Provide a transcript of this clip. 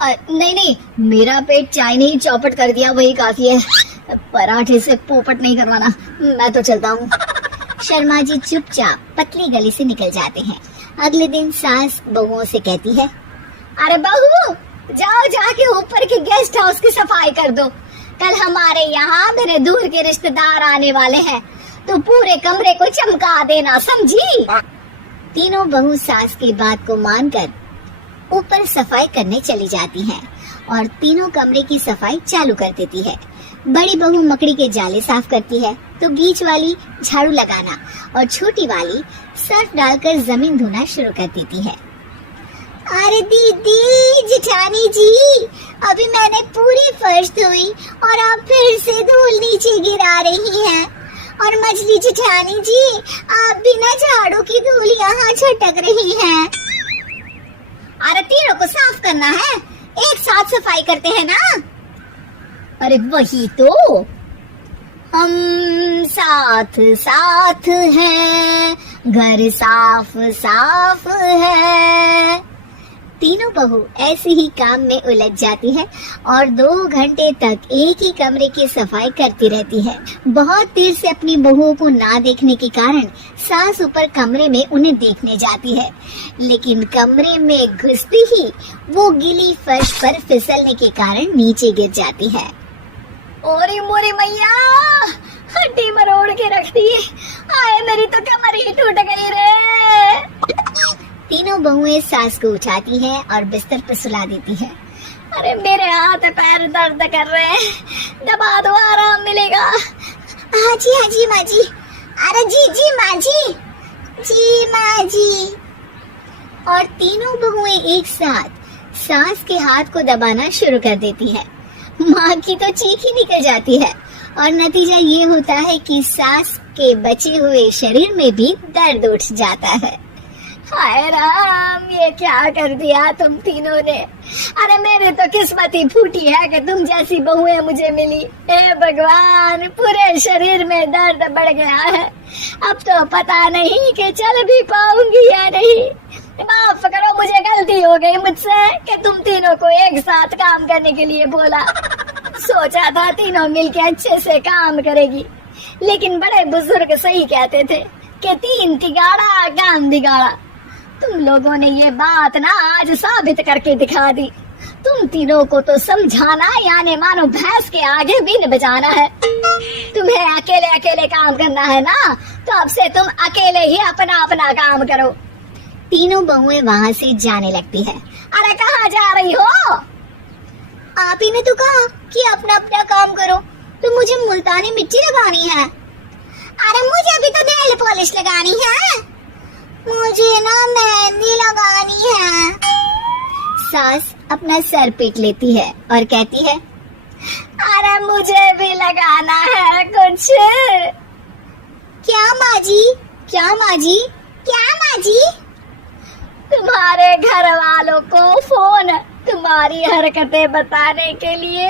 नहीं नहीं, मेरा पेट चाय ने ही चौपट कर दिया, वही काफी है। पराठे से पोपट नहीं करवाना, मैं तो चलता हूँ। शर्मा जी चुपचाप पतली गली से निकल जाते हैं। अगले दिन सास बहुओं से कहती है, अरे बहू, जाओ जाके ऊपर के गेस्ट हाउस की सफाई कर दो। कल हमारे यहाँ मेरे दूर के रिश्तेदार आने वाले हैं, तो पूरे कमरे को चमका देना, समझी? तीनों बहू सास की बात को मानकर ऊपर सफाई करने चली जाती हैं और तीनों कमरे की सफाई चालू कर देती है। बड़ी बहू मकड़ी के जाले साफ करती है, तो बीच वाली झाड़ू लगाना और छोटी वाली सर्फ डालकर जमीन धोना शुरू कर देती है। अरे दीदी, जेठानी जी, अभी मैंने पूरी फर्श धोई और आप फिर से धूल नीचे गिरा रही हैं। और मछली जेठानी जी, आप भी ना झाड़ू की धूल यहाँ छटक रही हैं। अरे तीनों को साफ करना है, एक साथ सफाई करते हैं ना। अरे वही तो, हम साथ साथ हैं, घर साफ साफ है। तीनों बहू ऐसे ही काम में उलझ जाती है और 2 घंटे तक एक ही कमरे की सफाई करती रहती है। बहुत देर से अपनी बहुओं को ना देखने के कारण सास ऊपर कमरे में उन्हें देखने जाती है, लेकिन कमरे में घुसती ही वो गीली फर्श पर फिसलने के कारण नीचे गिर जाती है। ओरी मोरी मैया, हड्डी मरोड़ के रख दी, आए मेरी तो कमर ही टूट गई रे। तीनों बहुएं सास को उठाती हैं और बिस्तर पर सुला देती हैं। अरे मेरे हाथ पैर दर्द कर रहे हैं, दबा दो, आराम मिलेगा। हाँ जी माँ जी। अरे जी माँ जी, जी माँ जी। और तीनों बहुएं एक साथ सास के हाथ को दबाना शुरू कर देती है। माँ की तो चीख ही निकल जाती है और नतीजा ये होता है कि सास के बचे हुए शरीर में भी दर्द उठ जाता है। हाय राम, ये क्या कर दिया तुम तीनों ने। अरे मेरी तो किस्मत ही फूटी है कि तुम जैसी बहुएं मुझे मिली। हे भगवान, पूरे शरीर में दर्द बढ़ गया है, अब तो पता नहीं कि चल भी पाऊंगी या नहीं। माफ करो, मुझे गलती हो गई मुझसे कि तुम तीनों को एक साथ काम करने के लिए बोला। सोचा था तीनों मिलके अच्छे से काम करेगी, लेकिन बड़े बुजुर्ग सही कहते थे कि 3 तिगाड़ा काम बिगाड़ा। तुम लोगों ने ये बात ना आज साबित करके दिखा दी। तुम तीनों को तो समझाना यानी मानो भैंस के आगे बीन बजाना है। तुम्हें अकेले अकेले काम करना है ना, तो अब से तुम अकेले ही अपना अपना काम करो। तीनों बहुएं वहाँ से जाने लगती है। अरे कहाँ जा रही हो? आप ही ने तो कहा कि अपना अपना काम करो, तो मुझे मुल्तानी मिट्टी लगानी है। अरे मुझे भी तो नेल पॉलिश लगानी है, मुझे ना मेहंदी लगानी है। सास अपना सर पीट लेती है और कहती है, अरे मुझे भी लगाना है कुछ। क्या माँ जी, क्या माँ जी, क्या माँ जी? तुम्हारे घर वालों को फोन तुम्हारी हरकतें बताने के लिए।